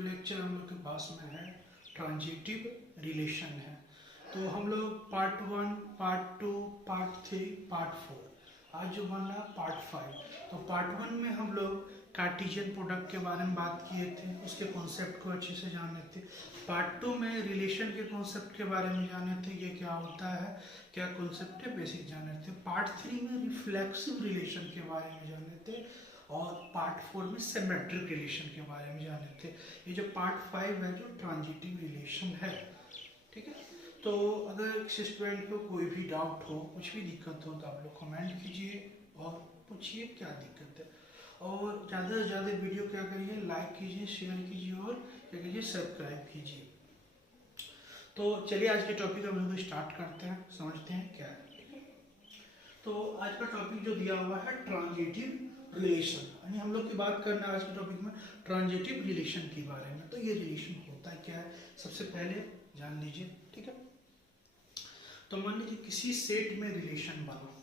जो लेक्चर हम लोग के पास में है ट्रांजिटिव रिलेशन है। तो हम लोग पार्ट 1, पार्ट 2, पार्ट 3, पार्ट 4, आज जो बन रहा पार्ट 5। तो पार्ट 1 में हम लोग कार्टेशियन प्रोडक्ट के बारे में बात किए थे, उसके कॉन्सेप्ट को अच्छे से जाने थे। पार्ट 2 में रिलेशन के कॉन्सेप्ट के बारे में जाने थे, ये क्या होता है, क्या कॉन्सेप्ट है, बेसिक जाने थे। पार्ट 3 में रिफ्लेक्सिव रिलेशन के बारे में जाने थे और पार्ट 4 में सिमेट्रिक रिलेशन के बारे में जाने थे। ये जो पार्ट 5 है जो ट्रांजिटिव रिलेशन है, ठीक है। तो अगर किसी स्टूडेंट को कोई भी डाउट हो, कुछ भी दिक्कत हो, तो आप लोग कमेंट कीजिए और पूछिए क्या दिक्कत है। और ज़्यादा से ज़्यादा वीडियो क्या करिए, लाइक कीजिए, शेयर कीजिए और क्या कीजिए, सब्सक्राइब कीजिए। तो चलिए आज के टॉपिक हम लोग स्टार्ट करते हैं, समझते हैं क्या है, ठीक है। तो आज का टॉपिक जो दिया हुआ है ट्रांजिटिव रिलेशन, यानी हम लोग की बात करना है आज के टॉपिक में ट्रांजिटिव रिलेशन के बारे में। तो ये रिलेशन होता है क्या है, सबसे पहले जान लीजिए, ठीक है। तो मान लीजिए किसी सेट में रिलेशन बना,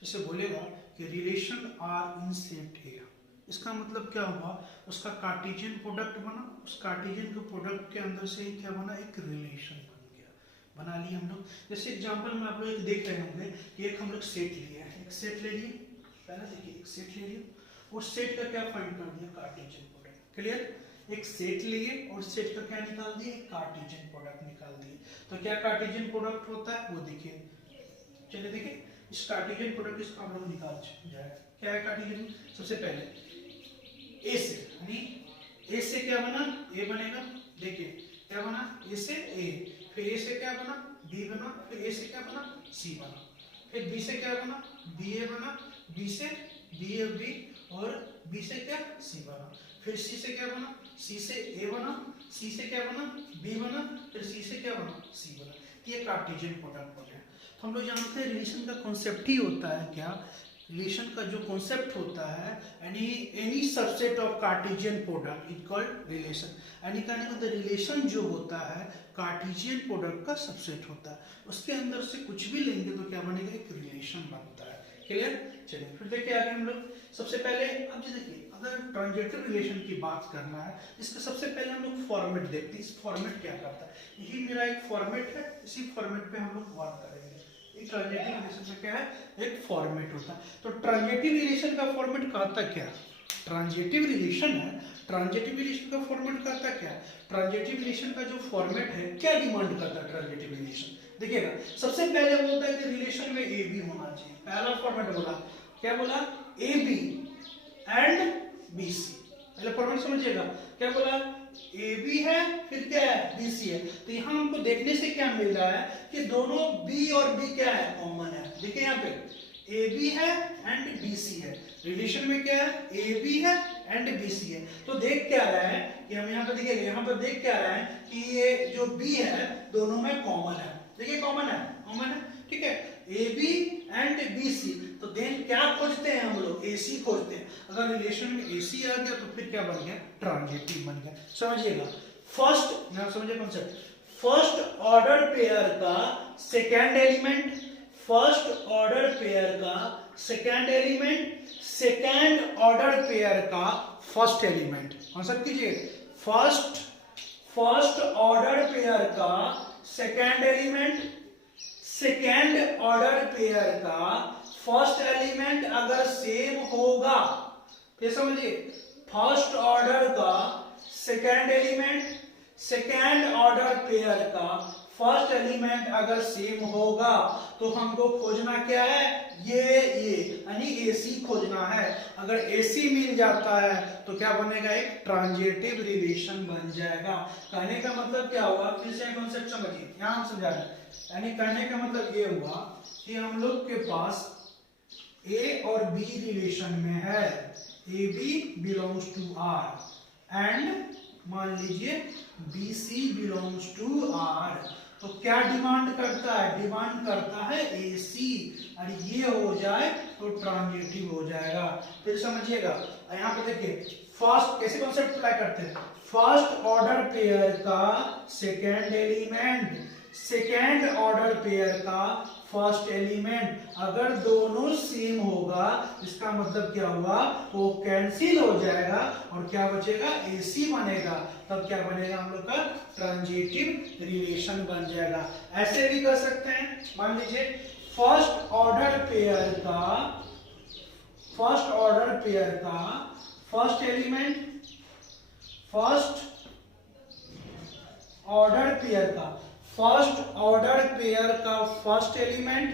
जैसे बोलेगा कि relation R in set A, इसका मतलब क्या हुआ, उसका कार्टेशियन प्रोडक्ट बना, उस कार्टेशियन के प्रोडक्ट के अंदर से क्या बना, एक रिलेशन बन गया, बना लिए हम लोग। जैसे एग्जांपल में आप लोग देख रहे होंगे कि एक हम लोग सेट लिए हैं, एक सेट ले लिए, पहले देखिए एक सेट ले लिया और सेट का क्या फाइंड कर दिया, कार्टेशियन प्रोडक्ट। क्लियर, एक सेट लिए और सेट का क्या निकाल दिए, कार्टेशियन प्रोडक्ट निकाल दिए। तो क्या कार्टेशियन प्रोडक्ट होता है वो देखिए, चलिए देखिए इस कार्टेशियन प्रोडक्ट इसका हम लोग निकाल जाए। क्या है कार्टेशियन, सबसे पहले ए से, यानी ए से क्या बना, ए बनेगा, देखिए क्या बना, ए से ए, फिर ए से क्या बना, बी बना, फिर ए से क्या बना, सी बना, फिर बी से क्या बना, बी ए बना, बी से बी ए बी और बी से क्या, सी बना, फिर सी से क्या बना, सी से ए बना, सी से क्या बना, बी बना, फिर सी से क्या बना, सी बना। ये कार्टेशियन प्रोडक्ट बने। तो हम लोग जानते हैं रिलेशन का कॉन्सेप्ट ही होता है क्या, रिलेशन का जो कॉन्सेप्ट होता है, यानी any subset of Cartesian product is called relation. यानी कहने का मतलब रिलेशन जो होता है कार्टेशियन प्रोडक्ट का सबसेट होता है, उसके अंदर से कुछ भी लेंगे तो क्या बनेगा, एक रिलेशन बनता है। क्लियर, चलिए फिर देखिए आगे हम लोग। सबसे पहले अब जो देखिए अगर ट्रांजिटिव रिलेशन की बात करना है, इसका सबसे पहले हम लोग फॉर्मेट देखते हैं। इस फॉर्मेट क्या करता है, यही मेरा एक फॉर्मेट है, इसी फॉर्मेट पे हम लोग वर्क करेंगे। ट्रांजिटिव रिलेशन में क्या है, एक फॉर्मेट होता है। तो ट्रांजिटिव रिलेशन का फॉर्मेट कहता क्या, ट्रांजिटिव रिलेशन है, ट्रांजिटिव रिलेशन का फॉर्मेट कहता क्या, ट्रांजिटिव रिलेशन का जो फॉर्मेट है क्या डिमांड करता है ट्रांजिटिव रिलेशन, देखिएगा सबसे पहले बोलता है कि रिलेशन में ए बी होना चाहिए। पहला फॉर्मेट बोला, क्या बोला, A B and B C. पहले फॉर्मेट समझिएगा, क्या बोला, ए बी है, फिर क्या है, बी सी है। तो यहाँ हमको देखने से क्या मिल रहा है कि दोनों बी और बी क्या है, कॉमन है। देखिए यहाँ पे ए बी है एंड बी सी है, रिलेशन में क्या है, ए बी है एंड बी सी है। तो देख क्या रहा है कि हम यहाँ पे देखिए, यहाँ पर देख क्या रहा है कि ये जो बी है दोनों में कॉमन है। देखिए कॉमन है, कॉमन है, ठीक है, A B and B C. तो देन क्या खोजते हैं हम लोग, ए सी खोजते हैं। अगर रिलेशन में ए सी आ गया तो फिर क्या बन गया, ट्रांजिटिव बन गया। समझिएगा, फर्स्ट यहाँ समझिए कॉन्सेप्ट, फर्स्ट ऑर्डर पेयर का second element, first order pair का second element, second order pair का फर्स्ट एलिमेंट। कॉन्सेप्ट कीजिए, फर्स्ट ऑर्डर पेयर का second element, second order pair का फर्स्ट एलिमेंट अगर सेम होगा, फिर समझिए फर्स्ट ऑर्डर का second element, second order pair का फर्स्ट एलिमेंट अगर सेम होगा तो हमको खोजना क्या है, ये यानी एसी खोजना है। अगर एसी मिल जाता है तो क्या बनेगा, एक ट्रांजिटिव रिलेशन बन जाएगा। कहने का मतलब क्या हुआ, फिर से कॉन्सेप्ट समझिए, यहां हम समझा रहे हैं। यानी कहने का मतलब ये हुआ कि हम लोग के पास ए और बी रिलेशन में है, A B belongs to R and मान लीजिए B C belongs to R. तो क्या डिमांड करता है, डिमांड करता है ए सी, और ये हो जाए तो ट्रांजिटिव हो जाएगा। फिर समझिएगा यहाँ पे देखिए, फर्स्ट कैसे कॉन्सेप्ट अप्लाई करते हैं, फर्स्ट ऑर्डर पेयर का second element, second order pair का फर्स्ट एलिमेंट, अगर दोनों सेम होगा इसका मतलब क्या हुआ, वो कैंसिल हो जाएगा और क्या बचेगा, एसी बनेगा। तब क्या बनेगा हम लोग का ट्रांजिटिव रिलेशन बन जाएगा। ऐसे भी कर सकते हैं, मान लीजिए फर्स्ट ऑर्डर पेयर का first element, first order pair का फर्स्ट एलिमेंट,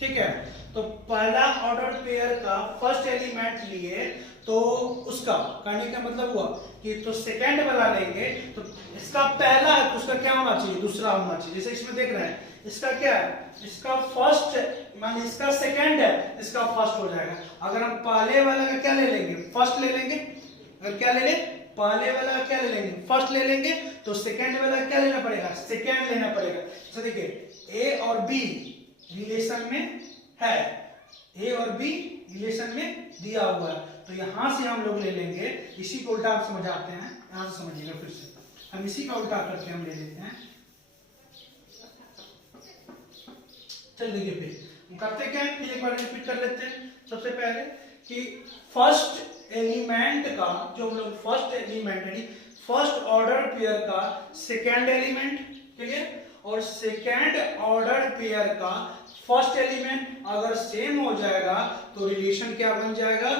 ठीक है। तो पहला ऑर्डर पेयर का फर्स्ट एलिमेंट लिए तो उसका करने का मतलब हुआ कि तो सेकंड वाला लेंगे तो इसका पहला है तो उसका क्या होना चाहिए, दूसरा होना चाहिए। जैसे इसमें देख रहे हैं इसका क्या है, इसका फर्स्ट मान इसका सेकंड है, इसका फर्स्ट हो जाएगा। अगर हम पहले वाला का क्या ले लेंगे, फर्स्ट ले लेंगे। अगर क्या ले ले, पहले वाला क्या ले लेंगे, फर्स्ट ले लेंगे, तो सेकंड वाला क्या लेना पड़ेगा, सेकंड लेना पड़ेगा। तो देखिए ए और बी रिलेशन में है, ए और बी रिलेशन में दिया हुआ है, तो यहां से हम लोग ले लेंगे। इसी को उल्टा आप समझ आते हैं, यहां से समझिएगा फिर से, हम इसी का उल्टा करके हम ले लेते हैं। चल देखिए फिर हम करते क्या है, एक बार रिपीट कर लेते हैं। सबसे पहले कि फर्स्ट एलिमेंट का जो हम लोग फर्स्ट एलिमेंट यानी फर्स्ट ऑर्डर पेयर का सेकेंड एलिमेंट, ठीक है, और सेकेंड ऑर्डर पेयर का फर्स्ट एलिमेंट अगर सेम हो जाएगा तो रिलेशन क्या बन जाएगा,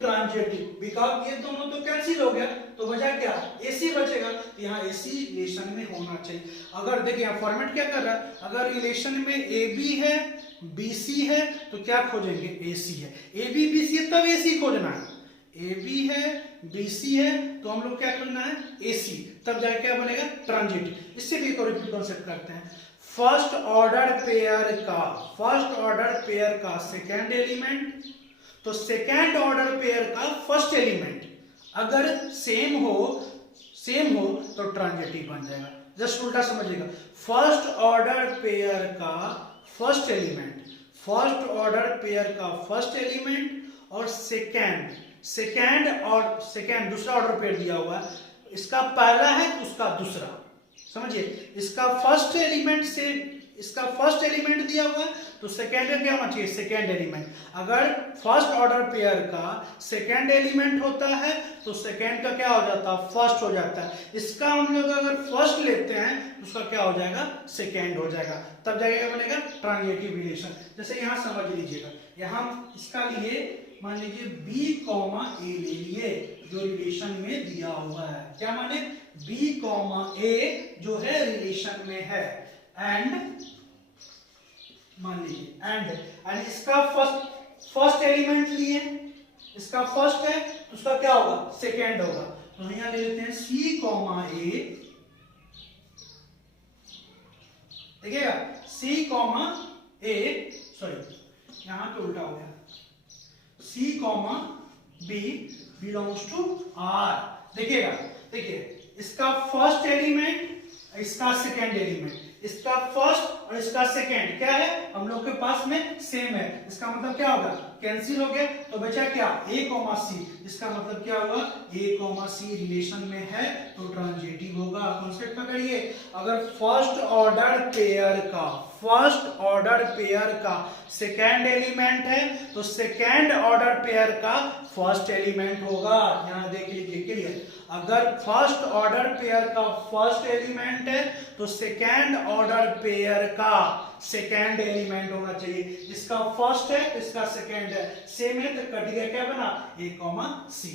ट्रांजिटिव। बिकॉज ये दोनों तो कैंसिल हो गया तो बचा क्या, एसी बचेगा। यहाँ एसी रिलेशन में होना चाहिए। अगर देखिए यहाँ फॉर्मेट क्या कर रहा है, अगर रिलेशन में ए बी है बीसी है तो क्या खोजेंगे, एसी है। ए बी बीसी है तब एसी खोजना है, ए बी है बीसी है तो हम लोग क्या करना है, एसी, तब जाके क्या बनेगा, ट्रांजिटिव। इससे भी एक और रिपीट कॉन्सेप्ट करते हैं। फर्स्ट ऑर्डर पेयर का सेकेंड एलिमेंट, तो सेकेंड ऑर्डर पेयर का फर्स्ट एलिमेंट अगर सेम हो तो ट्रांजिटिव बन जाएगा। जस्ट उल्टा समझिएगा, फर्स्ट ऑर्डर पेयर का फर्स्ट एलिमेंट और सेकेंड दूसरा ऑर्डर पेयर दिया हुआ है, इसका पहला है तो उसका दूसरा, समझिए इसका फर्स्ट एलिमेंट दिया हुआ है तो सेकेंड क्या होना चाहिए, सेकेंड एलिमेंट। अगर फर्स्ट ऑर्डर पेयर का सेकेंड एलिमेंट होता है तो सेकेंड का क्या हो जाता है, फर्स्ट हो जाता है। इसका हम लोग अगर फर्स्ट लेते हैं तो उसका क्या हो जाएगा, सेकेंड हो जाएगा, तब जाएगा बनेगा ट्रांजिटिव रिलेशन। जैसे यहां समझ लीजिएगा, यहां इसका लिए मान लीजिए बी कॉमा ए ले लिए जो रिलेशन में दिया हुआ है, क्या माने, बी कॉमा ए जो है रिलेशन में है, एंड मान लीजिए एंड इसका फर्स्ट एलिमेंट लिए, इसका फर्स्ट है तो उसका क्या होगा, सेकेंड होगा। तो यहां ले लेते हैं सी कॉमा ए, देखिएगा सी कॉमा ए, सॉरी यहां पे उल्टा हो गया, C comma B belongs to R. देखिएगा, देखिए इसका फर्स्ट एलिमेंट इसका सेकेंड एलिमेंट, इसका फर्स्ट और इसका सेकेंड क्या है, हम लोग के पास में सेम है, इसका मतलब क्या होगा, कैंसिल हो गया तो बचा क्या, ए कॉमा सी। इसका मतलब क्या हुआ, ए कॉमा सी रिलेशन में है तो ट्रांजिटिव होगा। कॉन्सेप्ट पकड़िए, अगर फर्स्ट ऑर्डर पेयर का सेकेंड एलिमेंट है तो सेकेंड ऑर्डर पेयर का फर्स्ट एलिमेंट होगा। यहां देख लीजिए क्लियर, अगर फर्स्ट ऑर्डर पेयर का फर्स्ट एलिमेंट है तो सेकेंड ऑर्डर पेयर का सेकेंड एलिमेंट होना चाहिए। इसका फर्स्ट है तो इसका सेकेंड है, सेम है तो कट गया, क्या बना, ए कॉमा सी।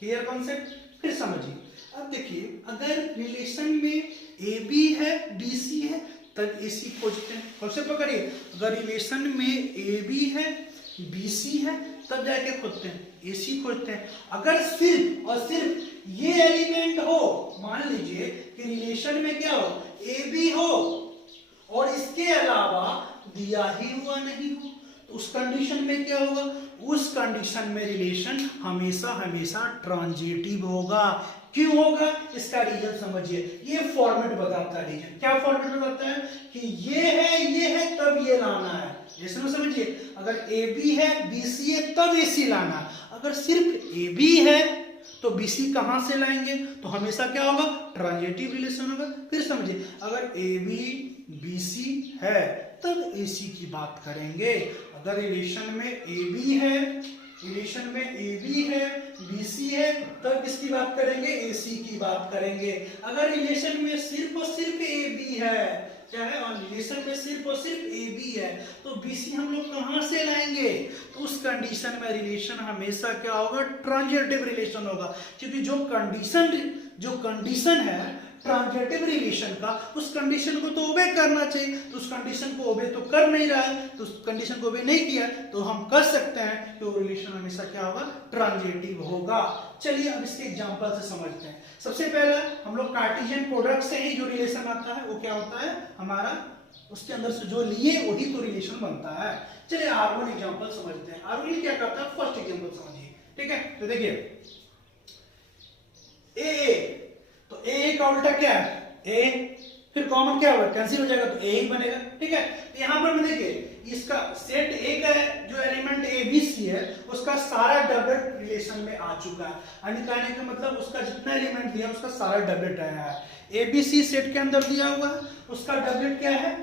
क्लियर कॉन्सेप्ट, फिर समझिए। अब देखिए अगर रिलेशन में ए बी है बी सी है तब ए सी खोजते हैं। कॉन्सेप्ट पकड़िए, अगर रिलेशन में ए बी है बी सी है तब जाके खोजते हैं, ए सी खोजते हैं। अगर सिर्फ और सिर्फ ये एलिमेंट हो, मान लीजिए कि रिलेशन में क्या हो, ए बी हो और इसके अलावा दिया ही हुआ नहीं हो, तो उस कंडीशन में क्या होगा, उस कंडीशन में रिलेशन हमेशा हमेशा ट्रांजिटिव होगा। क्यों होगा, इसका रीजन समझिए। ये फॉर्मेट बताता है, रीजन क्या फॉर्मेट बताता है कि ये है तब ये लाना है। ये समझिए, अगर ए बी है बी सी है तब ए सी लाना। अगर सिर्फ ए बी है तो बी सी कहां से लाएंगे, तो हमेशा क्या होगा, ट्रांजिटिव रिलेशन होगा। फिर समझिए, अगर ए बी BC है तब AC की बात करेंगे। अगर रिलेशन में AB है, रिलेशन में AB है, BC है, तब किसकी बात करेंगे? AC की बात करेंगे। अगर रिलेशन में सिर्फ और सिर्फ AB है, क्या है, और रिलेशन में सिर्फ और सिर्फ AB है, तो BC हम लोग कहां से लाएंगे? तो उस कंडीशन में रिलेशन हमेशा क्या होगा? ट्रांजिटिव रिलेशन होगा, क्योंकि जो कंडीशन है ट्रांजिटिव रिलेशन का, उस कंडीशन को तो ओबे करना चाहिए, तो उस कंडीशन को ओबे तो कर नहीं रहा है, तो उस कंडीशन को ओबे नहीं किया, तो हम कर सकते हैं कि वो रिलेशन हमेशा क्या होगा? ट्रांजिटिव होगा। चलिए अब इसके एग्जांपल से समझते हैं। सबसे पहला हम लोग कार्टेशियन प्रोडक्ट से ही जो रिलेशन आता है वो क्या होता है हमारा, उसके अंदर से जो लिए वही तो रिलेशन बनता है। चलिए R1 एग्जांपल समझते हैं। R1 क्या करता है? फर्स्ट एग्जांपल समझिए, ठीक है। तो देखिए ए, तो ए का उल्टा क्या है? ए, फिर कॉमन क्या होगा? कैंसिल हो जाएगा, तो ए ही बनेगा, ठीक है। तो यहां पर देखिए इसका सेट ए का है, जो एलिमेंट ए बी सी है उसका सारा डबलेट रिलेशन में आ चुका है, यानी कहने का मतलब उसका जितना एलिमेंट दिया उसका सारा डबलेट आया है। ए बी सी सेट के अंदर दिया हुआ है, उसका डबलेट क्या है?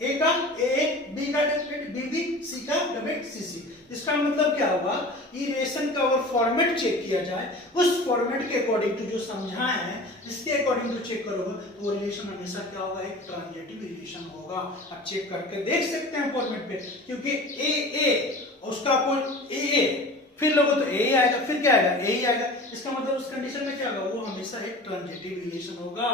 ए का ए, बी का डबलेट बी बी, सी का डबलेट सी सी। इसका मतलब क्या होगा? ये रिलेशन का अगर फॉर्मेट चेक किया जाए, उस फॉर्मेट के अकॉर्डिंग टू जो समझाए हैं, इसके अकॉर्डिंग टू चेक करोगे तो वो रिलेशन हमेशा क्या होगा? एक ट्रांजिटिव रिलेशन होगा। आप चेक करके देख सकते हैं फॉर्मेट पे, क्योंकि ए उसका कोई ए फिर लोगों तो ए आएगा, फिर क्या आएगा? ए ही आएगा। इसका मतलब उस कंडीशन में क्या होगा? वो हमेशा एक ट्रांजिटिव रिलेशन होगा।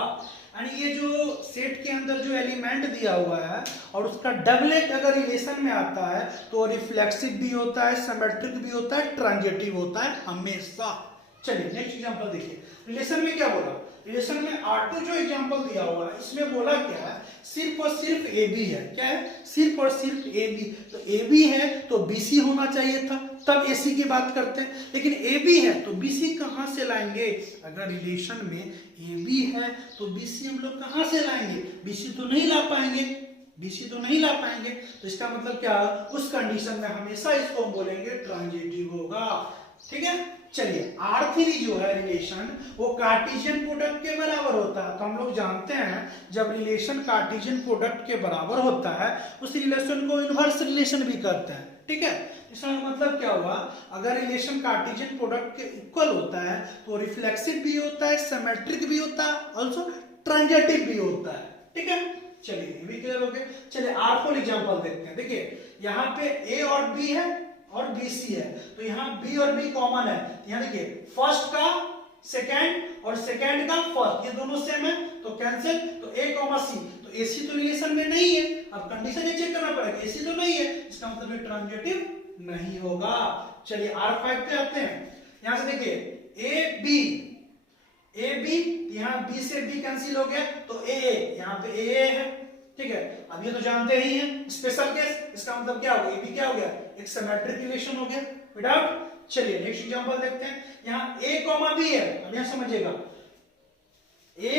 यानी ये जो सेट के अंदर जो एलिमेंट दिया हुआ है और उसका डबलेट अगर रिलेशन में आता है तो रिफ्लेक्सिव भी होता है, सिमेट्रिक भी होता है, ट्रांजिटिव होता है हमेशा। चलिए नेक्स्ट एग्जांपल देखिए। रिलेशन में क्या बोला? रिलेशन में R2 जो एग्जांपल दिया हुआ है इसमें बोला क्या है? सिर्फ और सिर्फ AB है। क्या है? सिर्फ और सिर्फ AB। तो AB है तो BC होना चाहिए था, तब AC की बात करते हैं। लेकिन AB है तो BC कहां से लाएंगे? अगर रिलेशन में AB है तो BC हम लोग कहां से लाएंगे? BC तो नहीं ला पाएंगे, BC तो नहीं ला पाएंगे। तो इसका मतलब क्या? उस कंडीशन में हमेशा इसको हम बोलेंगे ट्रांजिटिव होगा, ठीक है। चलिए R3 जो है रिलेशन वो कार्टेशियन प्रोडक्ट के बराबर होता है। तो हम लोग जानते हैं जब रिलेशन कार्टेशियन प्रोडक्ट के बराबर होता है उस रिलेशन को इनवर्स रिलेशन भी करते हैं, ठीक है। इसका मतलब क्या हुआ? अगर रिलेशन कार्टेशियन प्रोडक्ट के इक्वल होता है तो रिफ्लेक्सिव भी होता है, सिमेट्रिक भी होता है, ऑल्सो ट्रांजिटिव भी होता है, ठीक है। चलिए ये भी क्लियर हो गया। चलिए R4 एग्जांपल देखते हैं। देखिए यहाँ पे A और B है और BC है, तो यहाँ B और B कॉमन है। यहाँ देखिए फर्स्ट का सेकंड और सेकंड का फर्स्ट, ये दोनों सेम है तो कैंसिल। तो A, C, तो AC तो रिलेशन में नहीं है। अब कंडीशन ये चेक करना पड़ेगा, AC तो नहीं है, इसका मतलब ये ट्रांजिटिव नहीं होगा। चलिए R5 पे आते हैं। यहां से देखिए AB, यहाँ B से B कैंसिल हो गया तो AA, यहाँ पे AA है, ठीक है। अब ये तो जानते ही हैं स्पेशल केस, इसका मतलब क्या हो गया? AB क्या हो गया? एक सिमेट्रिक रिलेशन हो गया विदाउट। चलिए नेक्स्ट एग्जांपल देखते हैं। यहाँ A, B है। अब यहां समझिएगा A,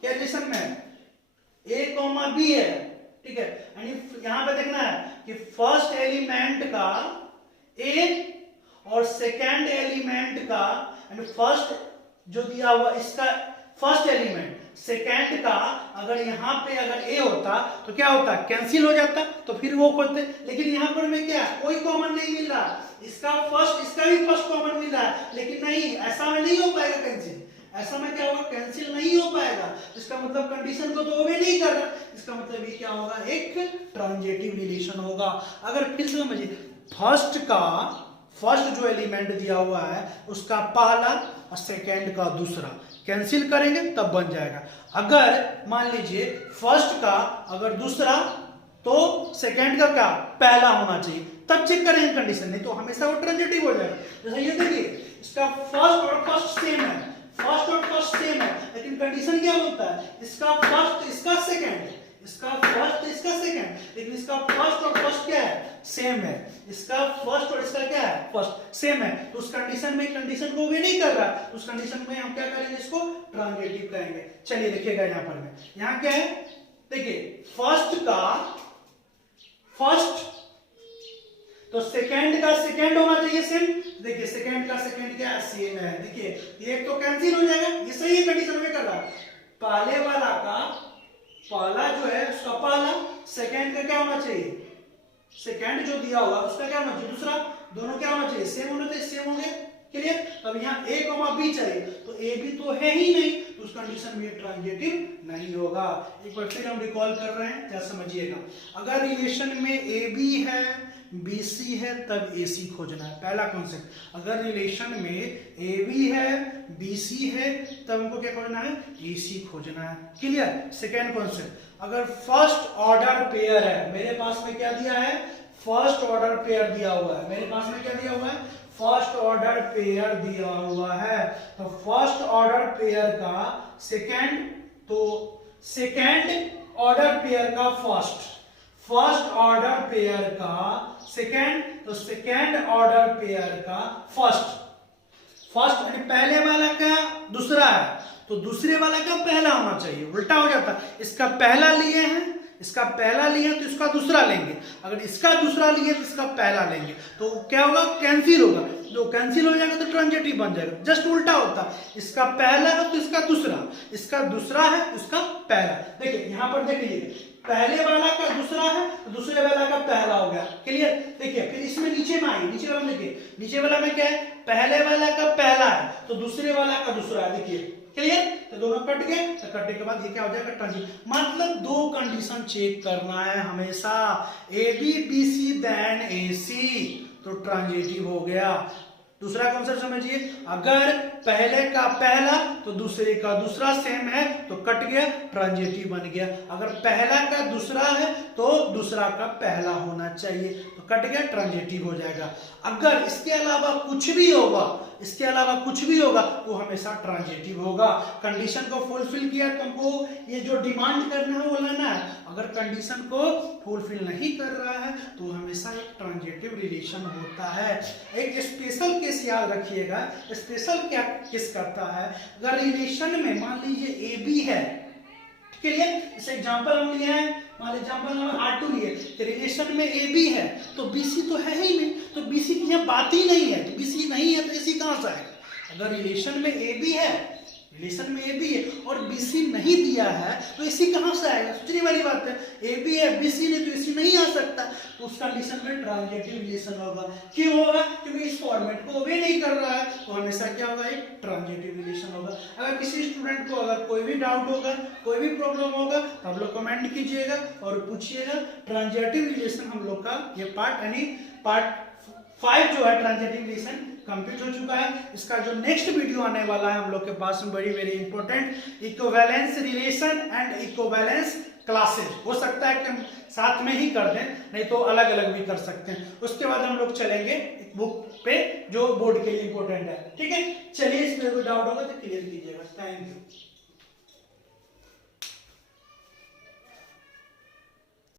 क्या रिलेशन में है? A, B है, ठीक है। यानी यहां पे देखना है कि फर्स्ट एलिमेंट का A और सेकेंड एलिमेंट का, यानी फर्स्ट जो दिया हुआ इसका फर्स्ट एलिमेंट, सेकेंड का अगर यहाँ पे अगर ए होता तो क्या होता? कैंसिल हो जाता, तो फिर वो करते। लेकिन यहाँ पर में क्या कोई कॉमन नहीं मिल रहा, इसका फर्स्ट, इसका भी फर्स्ट कॉमन मिल रहा है, लेकिन नहीं, ऐसा में नहीं हो पाएगा कैंसिल। ऐसा में क्या होगा? कैंसिल नहीं हो पाएगा। इसका मतलब कंडीशन को तो ओबे नहीं कर रहा, इसका मतलब ये क्या होगा? एक ट्रांजिटिव रिलेशन होगा। अगर फिर से समझिए, फर्स्ट जो एलिमेंट दिया हुआ है उसका पहला और सेकेंड का दूसरा कैंसिल करेंगे तब बन जाएगा। अगर मान लीजिए फर्स्ट का अगर दूसरा तो सेकेंड का क्या पहला होना चाहिए, तब चेक करेंगे कंडीशन, नहीं तो हमेशा वो ट्रांजिटिव हो जाएगा। जैसे ये देखिए इसका फर्स्ट और फर्स्ट सेम है, फर्स्ट और फर्स्ट सेम है, लेकिन कंडीशन क्या होता है? इसका फर्स्ट, इसका सेकेंड, इसका फर्स्ट, इसका सेकेंड, लेकिन इसका फर्स्ट और फर्स्ट क्या है? सेम है। इसका फर्स्ट और इसका क्या है? फर्स्ट सेम है, तो उस कंडीशन में कंडीशन को वे नहीं कर रहा, उस कंडीशन में हम क्या करेंगे? इसको ट्रांजिटिव कहेंगे। चलिए देखिएगा यहाँ पर में, यहाँ क्या है? देखिए फर्स्ट का फर्स्ट तो सेकेंड का सेकेंड होना चाहिए सेम। देखिए सेकेंड का सेकेंड क्या सेम है, देखिए ये तो कैंसिल हो जाएगा, ये सही है कंडीशन में कर रहा है। पहले वाला का पहला जो है उसका पहला, सेकंड का क्या होना चाहिए, सेकंड जो दिया होगा उसका क्या होना चाहिए दूसरा, दोनों क्या होना चाहिए सेम होने चाहिए, सेम हो गया, क्लियर। अब यहाँ a कॉमा b चाहिए, तो a b तो है ही नहीं, तो उस कंडीशन में ट्रांजिटिव नहीं होगा। एक बार फिर हम रिकॉल कर रहे हैं, क्या समझिएगा। अगर रिलेशन में a b है, b c है, तब a c खोजना है, पहला कॉन्सेप्ट। अगर रिलेशन में a b है, b c है, तब हमको क्या खोजना है, a c खोजना है, क्लियर। सेकेंड कॉन्सेप्ट, अगर फर्स्ट ऑर्डर पेयर है, मेरे पास में क्या दिया है, फर्स्ट ऑर्डर पेयर दिया हुआ है, मेरे पास में क्या दिया हुआ है, फर्स्ट ऑर्डर पेयर दिया हुआ है। तो फर्स्ट ऑर्डर पेयर का सेकंड, तो सेकंड ऑर्डर पेयर का फर्स्ट, फर्स्ट ऑर्डर पेयर का सेकंड, तो सेकंड ऑर्डर पेयर का फर्स्ट, फर्स्ट यानी पहले वाला का दूसरा है, तो दूसरे वाला का पहला होना चाहिए, उल्टा हो जाता है। इसका पहला लिए हैं, इसका पहला लिया तो इसका दूसरा लेंगे, अगर इसका दूसरा लिए तो इसका पहला लेंगे, तो क्या होगा, कैंसिल होगा, जो कैंसिल हो जाएगा तो ट्रांजिटिव बन जाएगा। जस्ट उल्टा होता है, इसका पहला है तो इसका दूसरा, इसका दूसरा है इसका पहला। देखिए यहाँ पर देखिए, पहले वाला का दूसरा है तो दूसरे वाला का पहला हो गया, क्लियर। देखिए फिर इसमें नीचे में आइए, नीचे वाला में देखिए, नीचे वाला में क्या है, पहले वाला का पहला है तो दूसरे वाला का दूसरा है, देखिए क्लियर। तो दोनों कट गए, तो कटने के बाद ये क्या हो जाएगा, ट्रांजिटिव। मतलब दो कंडीशन चेक करना है हमेशा, A B B C then A C, तो ट्रांजिटिव हो गया। दूसरा कॉन्सेप्ट समझिए, अगर पहले का पहला तो दूसरे का दूसरा सेम है तो कट गया, ट्रांजिटिव बन गया। अगर पहला का दूसरा है तो दूसरा का पहला होना चाहिए, तो कट गया, ट्रांजिटिव हो जाएगा। अगर इसके अलावा कुछ भी होगा, इसके अलावा कुछ भी होगा तो हमेशा ट्रांजिटिव होगा। कंडीशन को फुलफिल किया तो हमको ये जो डिमांड करना है वो लेना है, अगर कंडीशन को फुलफिल नहीं कर रहा है तो हमेशा एक ट्रांजिटिव रिलेशन होता है। एक स्पेशल केस याद रखिएगा, स्पेशल क्या केस करता है, अगर रिलेशन में मान लीजिए ए बी है, क्लियर। इस एग्जांपल हम लिए हैं, मान एग्जांपल नंबर R2 लिए, तो रिलेशन में ए बी है तो BC तो है ही नहीं, तो BC की यहाँ बात ही नहीं है, तो BC नहीं है तो AC कहां से आएगा। अगर रिलेशन में ए बी है, रिलेशन में ए बी है और BC नहीं दिया है तो AC कहां से आएगा, सोचने वाली बात है। ए बी है, BC नहीं, तो AC नहीं आ सकता, तो उस कंडीशन में ट्रांजिटिव रिलेशन होगा। क्यों होगा, क्योंकि इस फॉर्मेट को ओबे नहीं कर रहा है, तो हमेशा क्या होगा, एक ट्रांजिटिव रिलेशन होगा। अगर किसी स्टूडेंट को अगर कोई भी डाउट होगा, कोई भी प्रॉब्लम होगा, तो आप लोग कमेंट कीजिएगा और पूछिएगा। ट्रांजिटिव रिलेशन हम लोग का ये पार्ट यानी पार्ट 5 जो है ट्रांजिटिव रिलेशन कंप्लीट हो चुका है। इसका जो नेक्स्ट वीडियो आने वाला है हम लोग के पास में very important, equivalence relation and equivalence classes. हो सकता है कि हम साथ में ही कर दें, नहीं तो अलग अलग भी कर सकते हैं। उसके बाद हम लोग चलेंगे एक बुक पे जो बोर्ड के लिए इंपॉर्टेंट है, ठीक है। चलिए, इसमें कोई डाउट होगा तो क्लियर कीजिएगा। Thank you.